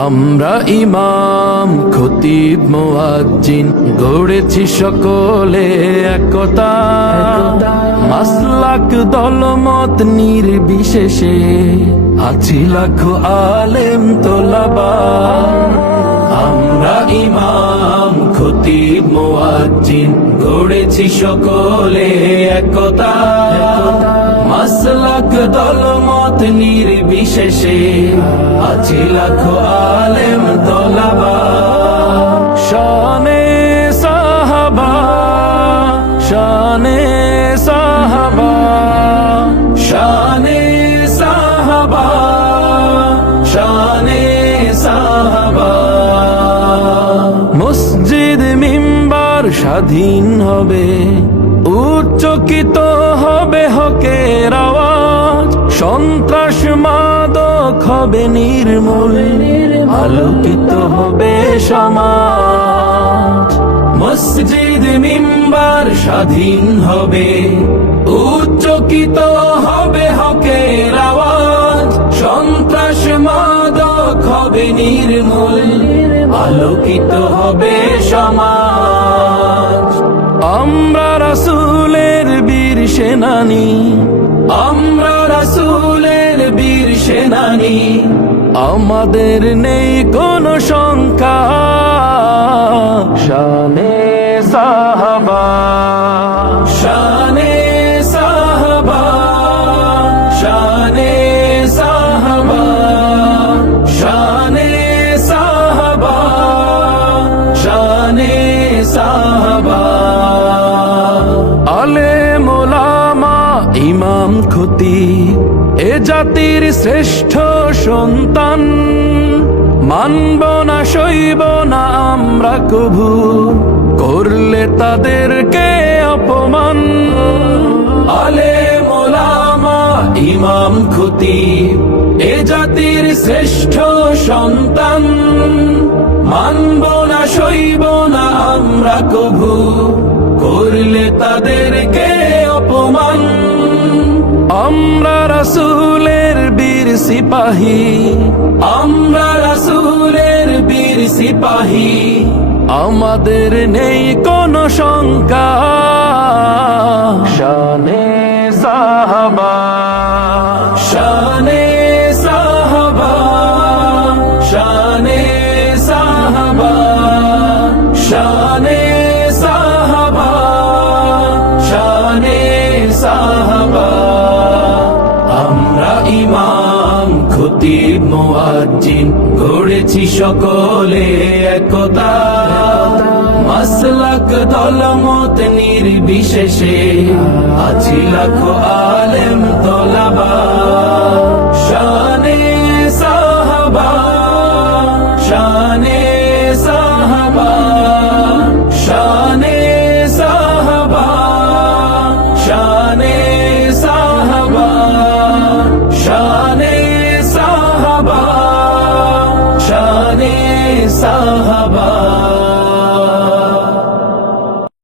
আমরা ইমাম খতিব মুয়াজ্জিন গড়েছি সকলে একতা, মাসলাক দলমত নির্বিশেষে আছি লাখো আলেম তোলাবা। আমরা ইমাম খতিব মুয়াজ্জিন গড়েছি সকলে একতা, মাসলাক দলমত নির্বিশেষে আছি লাখো আলেম তোলাবা। শানে সাহাবা, শানে সাহাবা, শানে সাহাবা, শানে সাহাবা। মসজিদ মিম্বার স্বাধীন হবে, উচ্চকিত হবে হকের আওয়াজ, সন্ত্রাস মাদক হবে নির্মূল, আলোকিত হবে সমাজ। মসজিদ মিম্বার স্বাধীন হবে, উচ্চকিত হবে হকের আওয়াজ, সন্ত্রাস মাদক হবে নির্মূল, আলোকিত হবে সমাজ। আমরা রাসূলের বীর সেনানী, আমরা রাসূলের বীর সেনানী, আমাদের নেই কোনো শঙ্কা। শানে সাহাবা, শানে সাহাবা, শানে সাহাবা, শানে সাহাবা, শানে সাহাবা। আলেম ওলামা ইমাম খতিব এ জাতির শ্রেষ্ঠ সন্তান, মানব না সইব না আমরা কভু করলে তাদেরকে অপমান। আলেম ওলামা ইমাম খতিব এ জাতির শ্রেষ্ঠ সন্তান, মানব না সইব না আমরা কভু করলে তাদেরকে অপমান। আমরা রাসূলের বীর সিপাহী, আমরা রাসূলের বীর সিপাহী, আমাদের নেই কোনো শঙ্কা। শানে সাহাবা, শানে সাহাবা, শানে সাহাবা, শানে সাহাবা, শানে সাহাবা। আমরা ইমাম খতিব মুয়াজ্জিন গড়েছি সকলে একতা, মাসলাক দলমত নির্বিশেষে আছি লাখো আলেম তোলাবা। শানে সাহাবা, শানে সাহাবা, শানে সাহাবা, শানে সাহাবা, শানে সাহাবা, শানে সাহাবা।